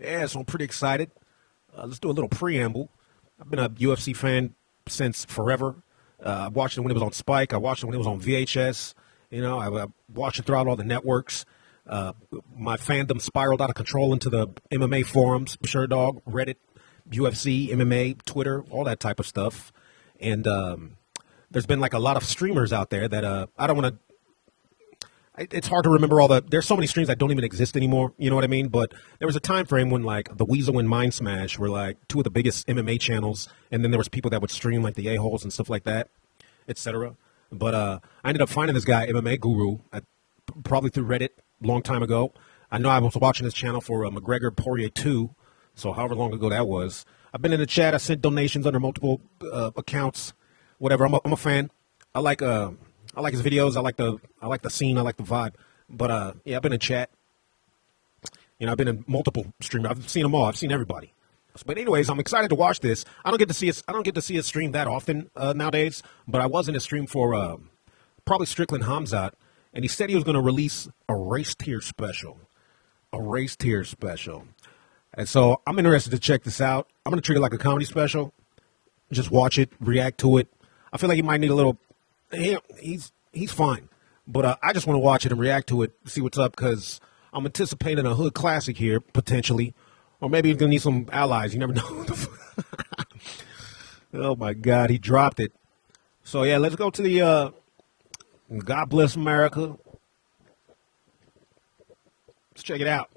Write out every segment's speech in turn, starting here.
Yeah, so I'm pretty excited. Let's do a little preamble. I've been a UFC fan since forever. I watched it when it was on Spike. I watched it when it was on VHS. I watched it throughout all the networks. My fandom spiraled out of control into the MMA forums, Sure Dog, Reddit, UFC, MMA, Twitter, all that type of stuff. And there's been like a lot of streamers out there that I don't want to. It's hard to remember there's so many streams that don't even exist anymore, you know what I mean? But there was a time frame when like the Weasel and Mind Smash were like two of the biggest MMA channels, and then there was people that would stream like the A-holes and stuff like that, etc. But I ended up finding this guy, MMAGURU, probably through Reddit a long time ago. I know I was watching his channel for McGregor Poirier 2, so however long ago that was. I've been in the chat. I sent donations under multiple accounts, whatever. I'm a fan. I like his videos. I like the scene. I like the vibe. But yeah, I've been in chat. I've been in multiple streams. I've seen them all. I've seen everybody. But anyways, I'm excited to watch this. I don't get to see a stream that often nowadays. But I was in a stream for probably Strickland Hamzat, and he said he was going to release a race tier special. And so I'm interested to check this out. I'm going to treat it like a comedy special. Just watch it, react to it. I feel like he might need a little. He's fine, but I just want to watch it and react to it, see what's up, because I'm anticipating a hood classic here, potentially. Or maybe he's going to need some allies. You never know. Oh, my God. He dropped it. So, yeah, let's go to the God Bless America. Let's check it out.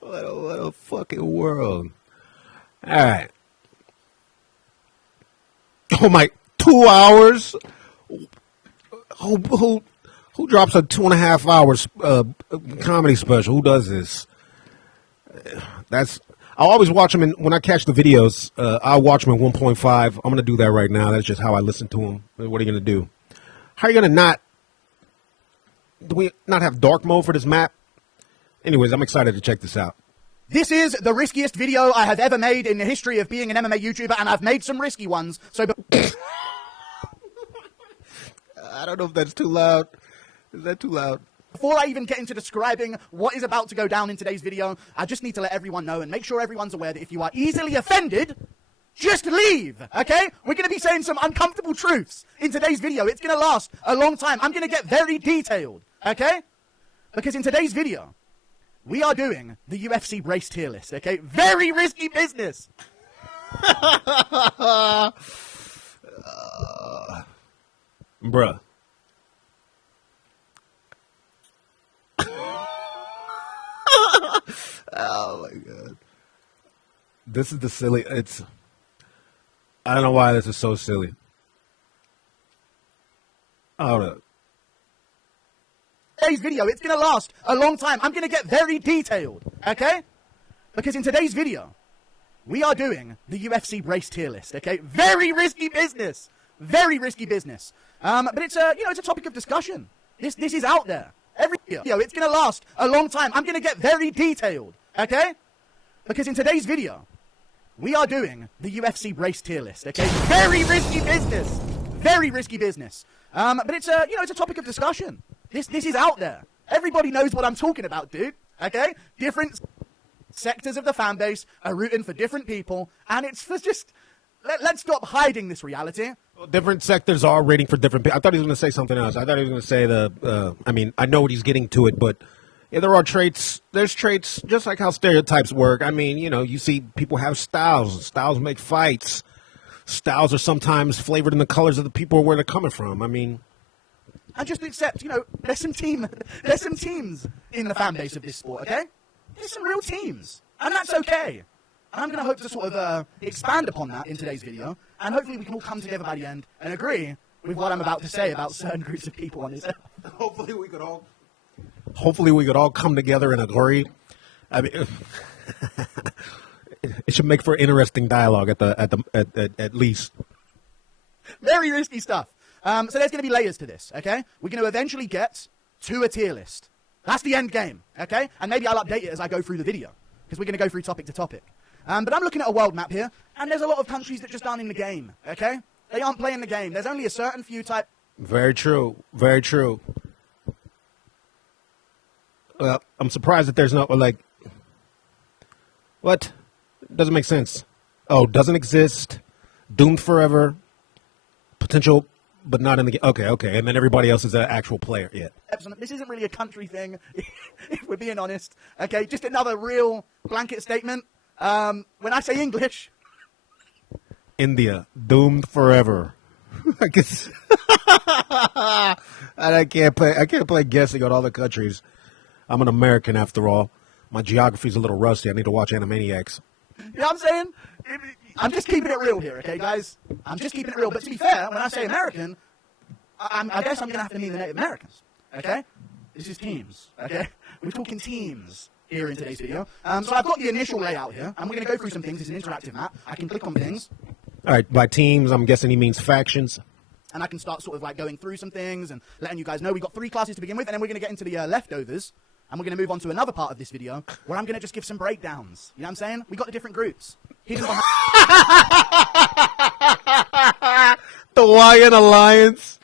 What a fucking world. All right. Oh, my, 2 hours? Who drops a 2.5 hours comedy special? Who does this? I'll always watch them when I catch the videos. I'll watch them at 1.5. I'm going to do that right now. That's just how I listen to them. What are you going to do? How are you going to do we not have dark mode for this map? Anyways, I'm excited to check this out. This is the riskiest video I have ever made in the history of being an MMA YouTuber, and I've made some risky ones, so... I don't know if that's too loud. Is that too loud? Before I even get into describing what is about to go down in today's video, I just need to let everyone know and make sure everyone's aware that if you are easily offended, just leave, okay? We're going to be saying some uncomfortable truths in today's video. It's going to last a long time. I'm going to get very detailed, okay? Because in today's video, we are doing the UFC Race Tier List, okay? Very risky business. Bruh. Oh my God. This is the silly. I don't know why this is so silly. Hold up. Today's video, it's going to last a long time. I'm going to get very detailed, okay? Because in today's video, we are doing the UFC Race Tier List, okay? Very risky business. Very risky business. But it's a topic of discussion. This is out there. Every video, it's going to last a long time. I'm going to get very detailed, okay? Because in today's video, we are doing the UFC Race Tier List, okay? Very risky business. Very risky business. But it's a topic of discussion. This is out there. Everybody knows what I'm talking about, dude, okay? Different sectors of the fan base are rooting for different people, and it's just... Let's stop hiding this reality. Well, different sectors are rating for different people. I thought he was going to say something else. I thought he was going to say I know what he's getting to it, but yeah, there are traits. There's traits just like how stereotypes work. I mean, you see people have styles. Styles make fights. Styles are sometimes flavored in the colors of the people where they're coming from. I mean, and just accept, there's some teams in the fan base of this sport, okay? There's some real teams, and that's okay. And I'm going to hope to sort of expand upon that in today's video, and hopefully we can all come together by the end and agree with what I'm about to say about certain groups of people on this earth. Hopefully we could all come together and agree. I mean, it should make for interesting dialogue at least. Very risky stuff. So there's going to be layers to this, okay? We're going to eventually get to a tier list. That's the end game, okay? And maybe I'll update it as I go through the video, because we're going to go through topic to topic. But I'm looking at a world map here, and there's a lot of countries that just aren't in the game, okay? They aren't playing the game. There's only a certain few type... Very true. Very true. I'm surprised that there's no, like, what? Doesn't make sense. Oh, doesn't exist. Doomed forever. Potential, but not in the game. Okay. And then everybody else is an actual player. Yeah. This isn't really a country thing, if we're being honest. Okay, just another real blanket statement. When I say English... India, doomed forever. I guess. And I can't play guessing on all the countries. I'm an American after all. My geography's a little rusty. I need to watch Animaniacs. You know what I'm saying? I'm just keeping it real here, okay, guys? I'm just keeping it real. But to be fair, when I say American, I guess I'm going to have to mean the Native Americans, okay? This is teams, okay? We're talking teams here in today's video. So I've got the initial layout here, and we're going to go through some things. It's an interactive map. I can click on things. All right, by teams, I'm guessing he means factions. And I can start sort of like going through some things and letting you guys know we've got 3 classes to begin with, and then we're going to get into the leftovers, and we're going to move on to another part of this video where I'm going to just give some breakdowns. You know what I'm saying? We got the different groups. Hidden behind... The Hawaiian Alliance.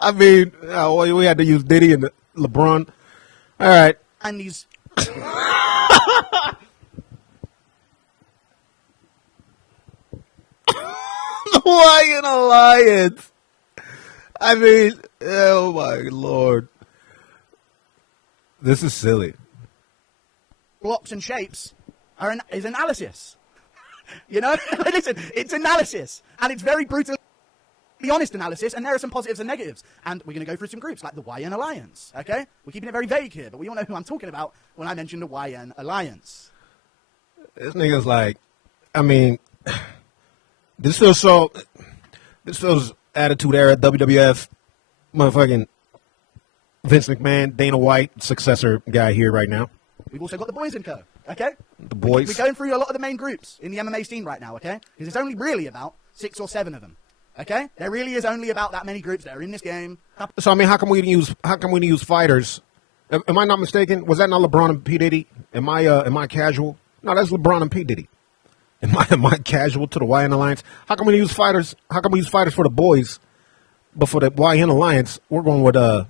I mean, we had to use Diddy and LeBron. All right. And these... The Hawaiian Alliance. I mean, oh my Lord. This is silly. Blocks and shapes is analysis. You know? Listen, it's analysis. And it's very brutally honest analysis, and there are some positives and negatives. And we're going to go through some groups, like the YN Alliance, okay? We're keeping it very vague here, but we all know who I'm talking about when I mention the YN Alliance. This nigga's like, I mean, this feels Attitude Era, WWF, motherfucking Vince McMahon, Dana White, successor guy here right now. We've also got the Boys and Co., okay? The boys. We're going through a lot of the main groups in the MMA scene right now, okay? Because it's only really about 6 or 7 of them, okay? There really is only about that many groups that are in this game. So I mean, how come we use fighters? Am I not mistaken? Was that not LeBron and P Diddy? Am I casual? No, that's LeBron and P Diddy. Am I casual to the YN Alliance? How come we use fighters? How come we use fighters for the boys, but for the YN Alliance, we're going with a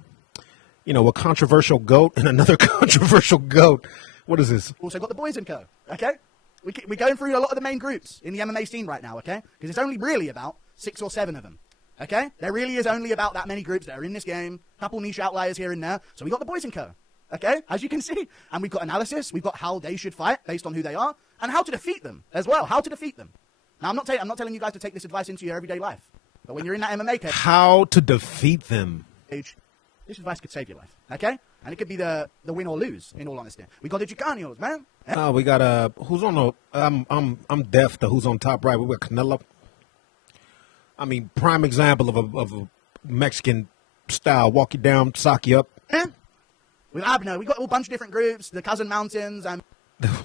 controversial goat and another controversial goat. What is this? Also got the Boys and Co. Okay, we're going through a lot of the main groups in the MMA scene right now. Okay, because it's only really about 6 or 7 of them. Okay, there really is only about that many groups that are in this game. Couple niche outliers here and there. So we got the Boys and Co. Okay, as you can see, and we've got analysis. We've got how they should fight based on who they are, and how to defeat them as well. How to defeat them. Now I'm not telling you guys to take this advice into your everyday life, but when you're in that MMA cage, how to defeat them. This advice could save your life, okay? And it could be the win or lose, in all honesty. We got the Chicanos, man. Oh, we got who's on the I'm deaf to who's on top right. We got Canelo. I mean, prime example of a Mexican style. Walk you down, sock you up. Yeah. With Abner, we got a whole bunch of different groups, the Cousin Mountains and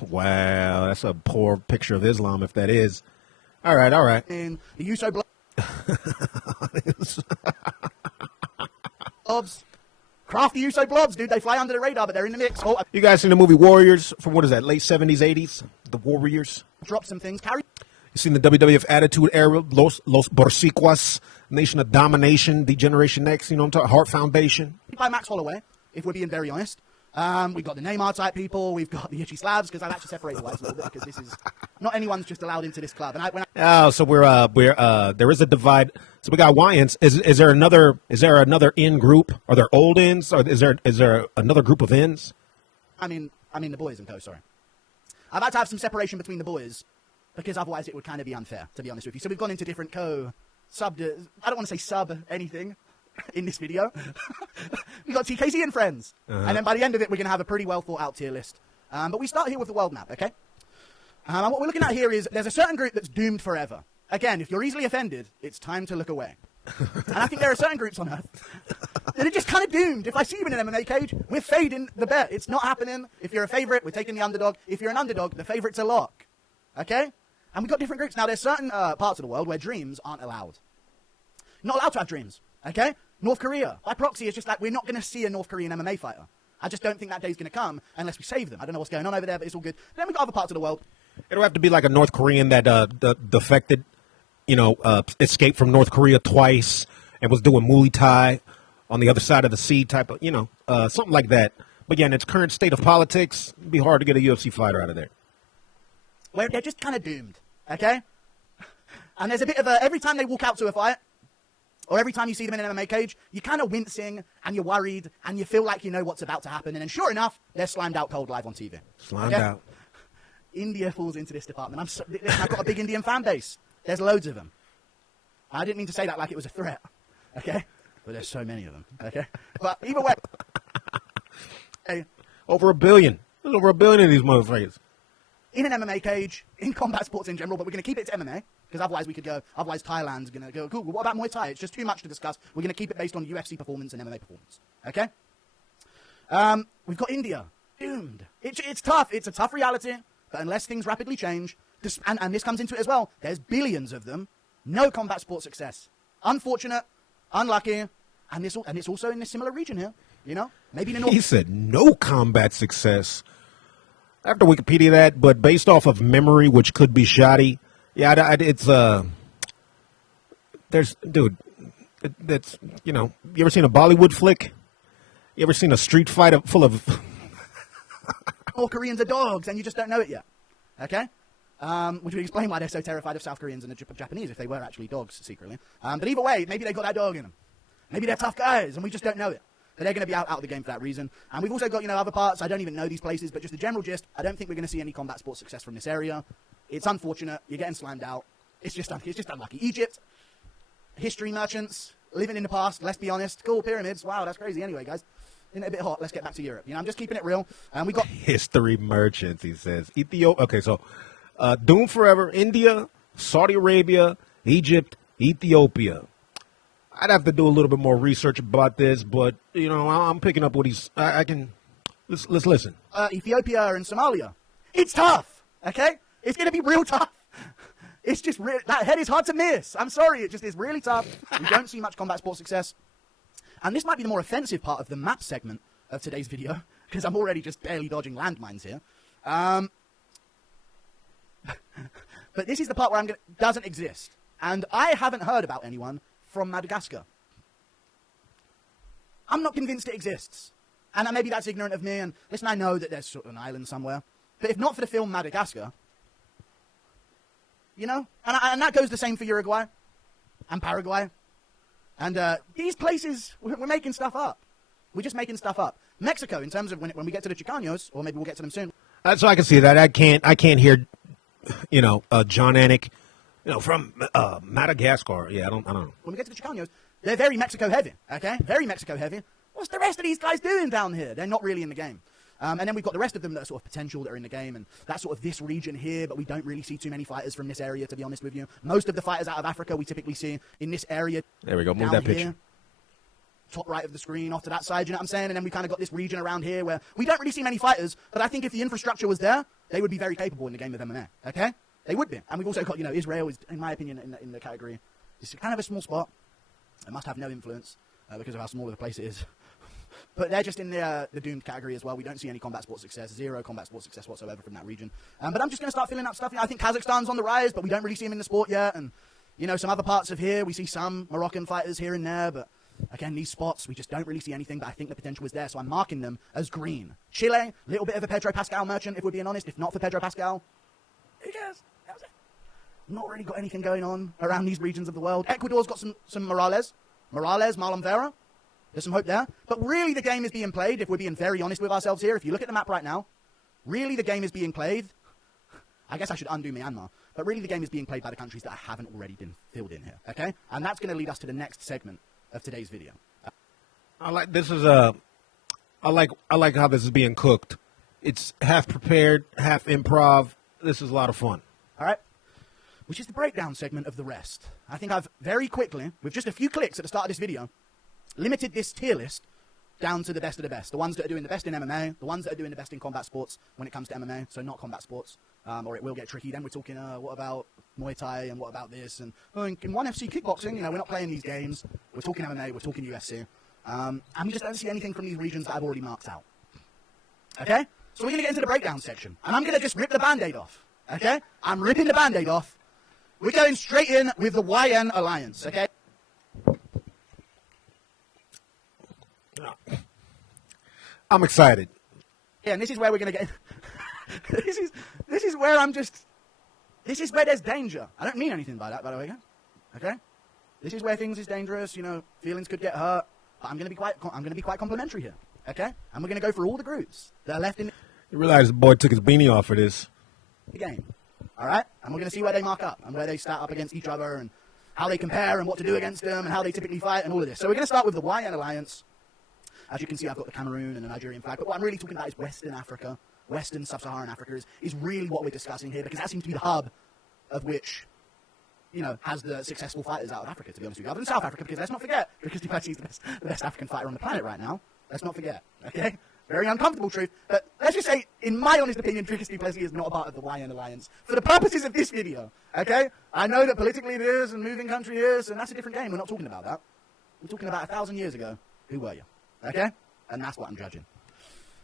wow, that's a poor picture of Islam if that is. All right. In the Uso Blobs. Crafty Uso Blobs, dude. They fly under the radar, but they're in the mix. Oh, you guys seen the movie Warriors from, what is that, late 70s, 80s? The Warriors? Drop some things. Carry. You seen the WWF Attitude Era, Los Borsiquas, Nation of Domination, Degeneration X, you know what I'm talking, Heart Foundation. By Max Holloway, if we're being very honest. We've got the Neymar type people. We've got the Itchy Slabs, because I've actually separated the whites a little bit, because this is not anyone's just allowed into this club. And so there is a divide. So we got YNs. Is there another in group? Are there old ins? Or is there another group of ins? I mean the Boys and Co. Sorry, I've had to have some separation between the boys, because otherwise it would kind of be unfair, to be honest with you. So we've gone into different I don't want to say sub anything in this video. We got TKZ and friends. And then by the end of it, we're going to have a pretty well thought out tier list. But we start here with the world map, okay? And what we're looking at here is there's a certain group that's doomed forever. Again, if you're easily offended, it's time to look away. And I think there are certain groups on Earth that are just kind of doomed. If I see you in an MMA cage, we're fading the bet. It's not happening. If you're a favorite, we're taking the underdog. If you're an underdog, the favorite's a lock. Okay? And we've got different groups. Now, there's certain parts of the world where dreams aren't allowed. You're not allowed to have dreams. Okay? North Korea, by proxy, is just like, we're not going to see a North Korean MMA fighter. I just don't think that day's going to come unless we save them. I don't know what's going on over there, but it's all good. Then we've got other parts of the world. It'll have to be like a North Korean that defected, escaped from North Korea twice, and was doing Muay Thai on the other side of the sea type of, something like that. But yeah, in its current state of politics, it'd be hard to get a UFC fighter out of there. Where they're just kind of doomed, okay? And there's a bit of every time they walk out to a fight, or every time you see them in an MMA cage, you're kind of wincing, and you're worried, and you feel like you know what's about to happen, and then sure enough, they're slimed out cold live on TV. Slimed out. India falls into this department. I've got a big Indian fan base. There's loads of them. I didn't mean to say that like it was a threat, okay? But there's so many of them, okay? But either way. Hey, over 1 billion. There's over 1 billion of these motherfuckers. In an MMA cage, in combat sports in general, but we're going to keep it to MMA, because otherwise Thailand's going to go, cool, what about Muay Thai? It's just too much to discuss. We're going to keep it based on UFC performance and MMA performance, okay? We've got India. Doomed. It's tough. It's a tough reality, but unless things rapidly change, and this comes into it as well, there's billions of them, no combat sport success. Unfortunate, unlucky, and it's also in a similar region here, Maybe in the north. He said no combat success. I have to Wikipedia that, but based off of memory, which could be shoddy, yeah, it's that's you ever seen a Bollywood flick? You ever seen a street fight full of All Koreans are dogs, and you just don't know it yet, okay? Which would explain why they're so terrified of South Koreans and the Japanese if they were actually dogs secretly. But either way, maybe they got that dog in them. Maybe they're tough guys, and we just don't know it. But they're going to be out of the game for that reason. And we've also got, other parts. I don't even know these places, but just the general gist, I don't think we're going to see any combat sports success from this area. It's unfortunate. You're getting slammed out. It's just unlucky. Egypt, history merchants, living in the past, let's be honest. Cool, pyramids. Wow, that's crazy. Anyway, guys, isn't it a bit hot? Let's get back to Europe. I'm just keeping it real. And we got history merchants, he says. Ethiopia. Okay, so doomed forever. India, Saudi Arabia, Egypt, Ethiopia. I'd have to do a little bit more research about this, but I'm picking up what I can. Let's listen. Ethiopia and Somalia. It's tough. Okay, it's going to be real tough. It's just that head is hard to miss. I'm sorry, it just is really tough. We don't see much combat sports success, and this might be the more offensive part of the map segment of today's video because I'm already just barely dodging landmines here. But this is the part where doesn't exist, and I haven't heard about anyone from Madagascar. I'm not convinced it exists. And maybe that's ignorant of me, and listen, I know that there's sort of an island somewhere. But if not for the film Madagascar, and that goes the same for Uruguay and Paraguay. And these places, we're making stuff up. We're just making stuff up. Mexico, in terms of when we get to the Chicanos, or maybe we'll get to them soon. So I can see that. I can't hear, John Anik, from Madagascar. Yeah, I don't know. When we get to the Chicanos, they're very Mexico heavy, okay? Very Mexico heavy. What's the rest of these guys doing down here? They're not really in the game. And then we've got the rest of them that are sort of potential that are in the game, and that's sort of this region here, but we don't really see too many fighters from this area, to be honest with you. Most of the fighters out of Africa we typically see in this area. There we go. Move that picture. Here, top right of the screen, off to that side, you know what I'm saying? And then we kind of got this region around here where we don't really see many fighters, but I think if the infrastructure was there, they would be very capable in the game of MMA, okay? They would be. And we've also got, Israel is, in my opinion, in the category, it's kind of a small spot. It must have no influence because of how small of a place it is. But they're just in the doomed category as well. We don't see any combat sports success, zero combat sports success whatsoever from that region. But I'm just going to start filling up stuff. I think Kazakhstan's on the rise, but we don't really see them in the sport yet. And, some other parts of here, we see some Moroccan fighters here and there. But, again, these spots, we just don't really see anything. But I think the potential is there, so I'm marking them as green. Chile, a little bit of a Pedro Pascal merchant, if we're being honest. If not for Pedro Pascal, who cares? That was it. Not really got anything going on around these regions of the world. Ecuador's got some Morales, Marlon Vera. There's some hope there. But really the game is being played, if we're being very honest with ourselves here. If you look at the map right now, really the game is being played. I guess I should undo Myanmar. But really the game is being played by the countries that haven't already been filled in here. Okay? And that's going to lead us to the next segment of today's video. I like how this is being cooked. It's half prepared, half improv. This is a lot of fun. All right? Which is the breakdown segment of the rest. I think I've very quickly, with just a few clicks at the start of this video, limited this tier list down to the best of the best. The ones that are doing the best in MMA, the ones that are doing the best in combat sports when it comes to MMA, so not combat sports, or it will get tricky. Then we're talking, what about Muay Thai, and what about this? And in ONE FC kickboxing, we're not playing these games. We're talking MMA, we're talking UFC. And we just don't see anything from these regions that I've already marked out. Okay? So we're going to get into the breakdown section. And I'm going to just rip the Band-Aid off. Okay? I'm ripping the Band-Aid off. We're going straight in with the YN Alliance, okay? I'm excited. Yeah, and this is where we're going to get... this is where I'm just... This is where there's danger. I don't mean anything by that, by the way, guys. Okay? This is where things is dangerous, you know, feelings could get hurt. But I'm going to be quite complimentary here. Okay? And we're going to go through all the groups that are left in You realize the boy took his beanie off for this. the game. All right? And we're going to see where they mark up and where they start up against each other and how they compare and what to do against them and how they typically fight and all of this. So we're going to start with the YN Alliance. As you can see, I've got the Cameroon and the Nigerian flag. But what I'm really talking about is Western Africa. Western Sub-Saharan Africa is really what we're discussing here, because that seems to be the hub of which, you know, has the successful fighters out of Africa, to be honest with you. Other than South Africa, because let's not forget, because Du Plessis is the best African fighter on the planet right now. Let's not forget, okay? Very uncomfortable truth. But let's just say, in my honest opinion, Du Plessis is not a part of the YN Alliance for the purposes of this video, okay? I know that politically it is and moving country is, and that's a different game. We're not talking about that. We're talking about 1,000 years ago. Who were you? Okay? And that's what I'm judging.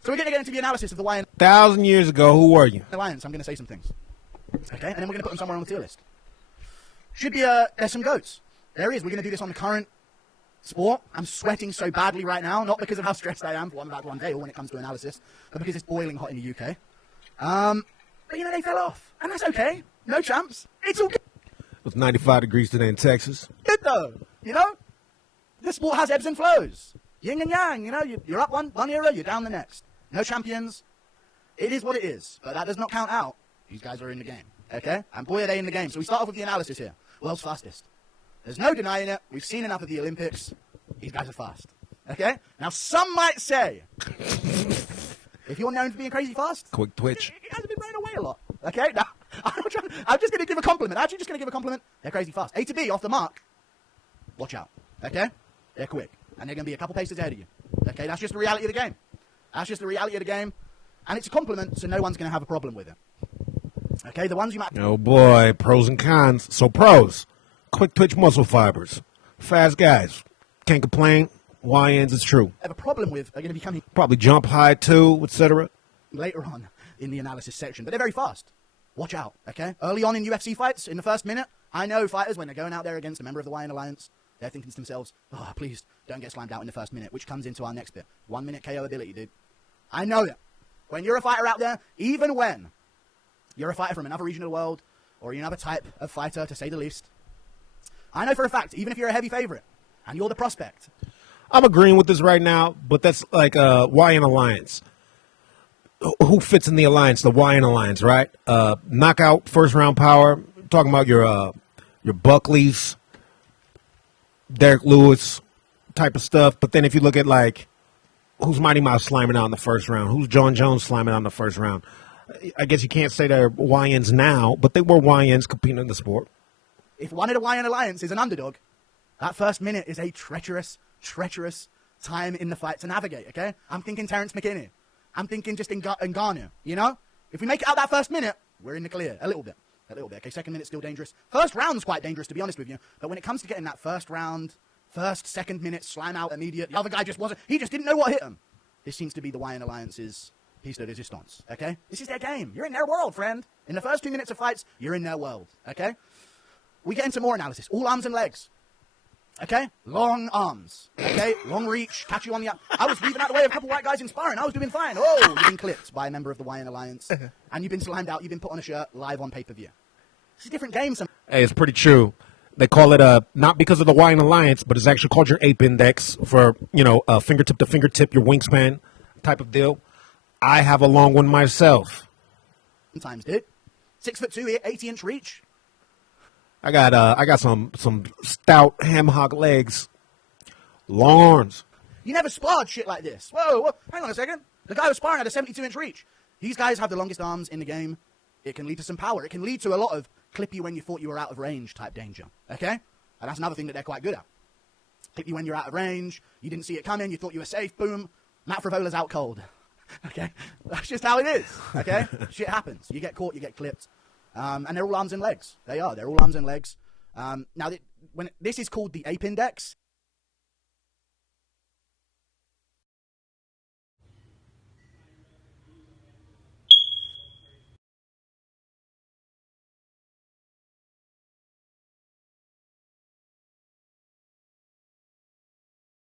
So we're going to get into the analysis of the YN 1,000 years ago, who were you? Alliance. I'm going to say some things. Okay? And then we're going to put them somewhere on the tier list. Should be, there's some goats. There is. We're going to do this on the current sport. I'm sweating so badly right now, not because of how stressed I am for what I'm about to unveil when it comes to analysis, but because it's boiling hot in the UK. But, you know, they fell off. And that's okay. No champs. It's all good. It was 95 degrees today in Texas. Good, though. You know? The sport has ebbs and flows. Yin and yang, you know? You're up one era, you're down the next. No champions. It is what it is. But that does not count out. These guys are in the game. Okay? And boy, are they in the game. So we start off with the analysis here. World's fastest. There's no denying it. We've seen enough of the Olympics. These guys are fast. Okay? Now, some might say, if you're known for being crazy fast, Quick twitch. it hasn't been running away a lot. Okay? Now, I'm just going to give a compliment. I'm actually just going to give a compliment. They're crazy fast. A to B, off the mark. Watch out. Okay? They're quick. And they're going to be a couple paces ahead of you. Okay? That's just the reality of the game. That's just the reality of the game. And it's a compliment, so no one's going to have a problem with it. Okay? The ones you might... Oh, boy. Pros and cons. So, pros. Quick twitch muscle fibers. Fast guys. Can't complain. YNs, it's true. have a problem with are going to be coming Probably jump high, too, etc. later on in the analysis section. But they're very fast. Watch out, okay? Early on in UFC fights, in the first minute, I know fighters, when they're going out there against a member of the YN Alliance, they're thinking to themselves, oh, please, don't get slammed out in the first minute, which comes into our next bit. 1 minute KO ability, dude. I know that. When you're a fighter out there, even when you're a fighter from another region of the world, or you're another type of fighter, to say the least, I know for a fact, even if you're a heavy favorite, and you're the prospect, I'm agreeing with this right now, but that's like YN Alliance. Who fits in the alliance? The YN Alliance, right? Knockout, first round power. Talking about your Buckleys, Derek Lewis type of stuff. But then if you look at like who's Mighty Mouse slamming out in the first round, who's John Jones slamming out in the first round, I guess you can't say they're YNs now, but they were YNs competing in the sport. if one of the YN Alliance is an underdog, that first minute is a treacherous time in the fight to navigate, okay? I'm thinking Terrence McKinney. I'm thinking just Ngannou, you know? If we make it out that first minute, we're in the clear. A little bit. Okay, second minute's still dangerous. First round's quite dangerous, to be honest with you. But when it comes to getting that first round, second minute, slam out immediate, the other guy he just didn't know what hit him. This seems to be the YN Alliance's piece de resistance, okay? This is their game. You're in their world, friend. In the first 2 minutes of fights, you're in their world, okay? We get into more analysis. All arms and legs. Okay? Long arms. Okay? Long reach. Catch you on the... I was weaving out the way of a couple white guys in sparring. I was doing fine. Oh, you've been clipped by a member of the YN Alliance. And you've been slammed out. You've been put on a shirt live on pay-per-view. It's a different game. Hey, it's pretty true. They call it not because of the YN Alliance, but it's actually called your ape index for, fingertip to fingertip, your wingspan type of deal. I have a long one myself. Sometimes, dude. 6'2", 80-inch reach. I got some stout ham hock legs, long arms. You never sparred shit like this. Whoa, hang on a second. The guy who was sparring had a 72-inch reach. These guys have the longest arms in the game. It can lead to some power. It can lead to a lot of clip you when you thought you were out of range type danger. Okay? And that's another thing that they're quite good at. Clip you when you're out of range. You didn't see it coming. You thought you were safe. Boom. Matt Fravola's out cold. Okay? That's just how it is. Okay? Shit happens. You get caught. You get clipped. And they're all arms and legs. They are. They're all arms and legs. Now, when this is called the ape index.